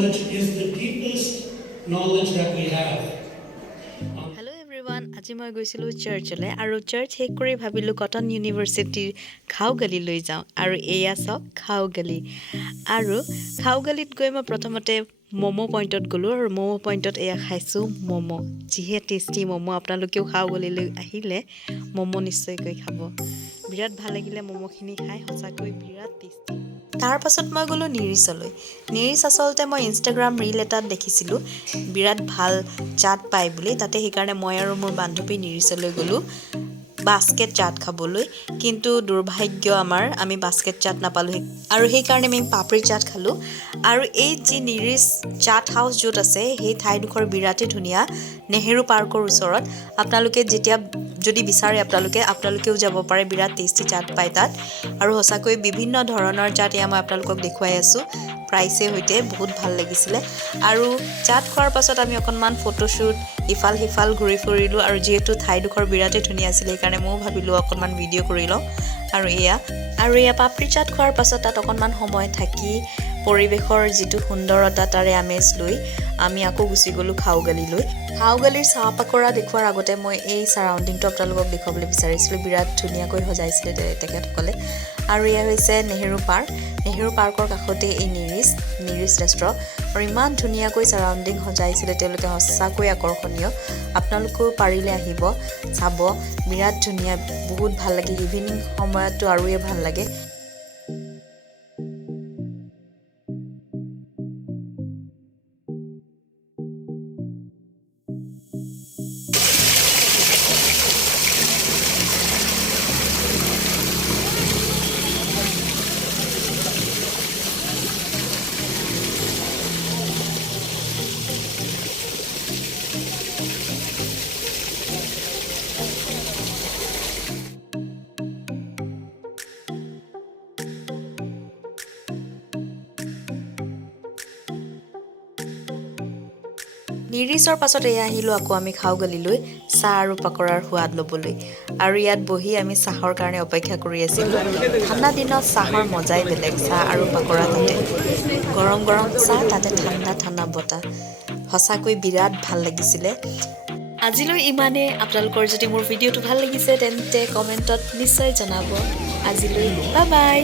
knowledge is the deepest knowledge that we have. Hello everyone, আজি মই গৈছিলো চাৰ্চলৈ আৰু চাৰ্চ শেষ কৰি ভাবিলো কটন ইউনিভাৰ্চিটিৰ খাওগালি লৈ যাওঁ আৰু এয়া চাওক খাওগালি আৰু খাওগালিত গৈ মই প্ৰথমতে মোমো পইণ্টত গ'লো আৰু মোমো পইণ্টত এয়া খাইছোঁ মোমো যিহে টেষ্টি মোমো আপোনালোকেও খাওগালিলৈ আহিলে মোমো নিশ্চয়কৈ খাব বিৰাট ভাল লাগিলে মোমোখিনি খাই সঁচাকৈ বিৰাট টেষ্টি তাৰ পাছত মই গ'লো নিৰিছলৈ নিৰিছ আচলতে মই ইনষ্টাগ্ৰাম ৰীল এটাত দেখিছিলোঁ বিৰাট ভাল চাট পায় বুলি তাতে সেইকাৰণে মই আৰু মোৰ বান্ধৱী নিৰিছলৈ গ'লোঁ বাস্কেট চাট খাবলৈ কিন্তু দুৰ্ভাগ্য আমাৰ আমি বাস্কেট চাট নাপালোঁ আৰু সেইকাৰণে আমি পাপৰি চাট খালোঁ আৰু এই যি নিৰিছ চাট হাউচ য'ত আছে সেই ঠাইডোখৰ বিৰাটেই ধুনীয়া নেহেৰু পাৰ্কৰ ওচৰত আপোনালোকে যেতিয়া যদি বিচাৰে আপোনালোকেও যাব পাৰে বিৰাট টেষ্টি চাট পায় তাত আৰু সঁচাকৈ বিভিন্ন ধৰণৰ চাট এয়া মই আপোনালোকক দেখুৱাই আছোঁ প্ৰাইচে সৈতে বহুত ভাল লাগিছিলে আৰু চাট খোৱাৰ পাছত আমি অকণমান ফটোশ্বুট ইফাল সিফাল ঘূৰি ফুৰিলোঁ আৰু যিহেতু ঠাইডোখৰ বিৰাটেই ধুনীয়া আছিলে সেইকাৰণে ময়ো ভাবিলোঁ অকণমান ভিডিঅ' কৰি লওঁ আৰু এয়া পাপৰি চাট খোৱাৰ পাছত তাত অকণমান সময় থাকি পৰিৱেশৰ যিটো সুন্দৰতা তাৰে আমেজ লৈ আমি আকৌ গুচি গ'লোঁ খাওগালিলৈ খাওগালিৰ চাহ পাকৰা দেখুৱাৰ আগতে মই এই চাৰাউণ্ডিংটো আপোনালোকক দেখুৱাবলৈ বিচাৰিছিলোঁ বিৰাট ধুনীয়াকৈ সজাইছিলে তেখেতসকলে আৰু এয়া হৈছে নেহেৰু পাৰ্কৰ কাষতে এই নিৰিছ ৰেষ্টুৰেণ্ট আৰু ইমান ধুনীয়াকৈ চাৰাউণ্ডিং সজাইছিলে তেওঁলোকে সঁচাকৈ আকৰ্ষণীয় আপোনালোকেও পাৰিলে আহিব চাব বিৰাট ধুনীয়া বহুত ভাল লাগে ইভিনিং সময়তো আৰুৱে ভাল লাগে নিৰিছৰ পাছত এয়া আহিলোঁ আকৌ আমি খাওগালিলৈ চাহ আৰু পাকৰাৰ সোৱাদ ল'বলৈ আৰু ইয়াত বহি আমি চাহৰ কাৰণে অপেক্ষা কৰি আছিলোঁ ঠাণ্ডা দিনত চাহৰ মজাই বেলেগ চাহ আৰু পাকৰা তাতে গৰম গৰম চাহ তাতে ঠাণ্ডা বতাহ সঁচাকৈ বিৰাট ভাল লাগিছিলে আজিলৈ ইমানেই আপোনালোকৰ যদি মোৰ ভিডিঅ'টো ভাল লাগিছে তেন্তে কমেণ্টত নিশ্চয় জনাব আজিলৈ বাই বাই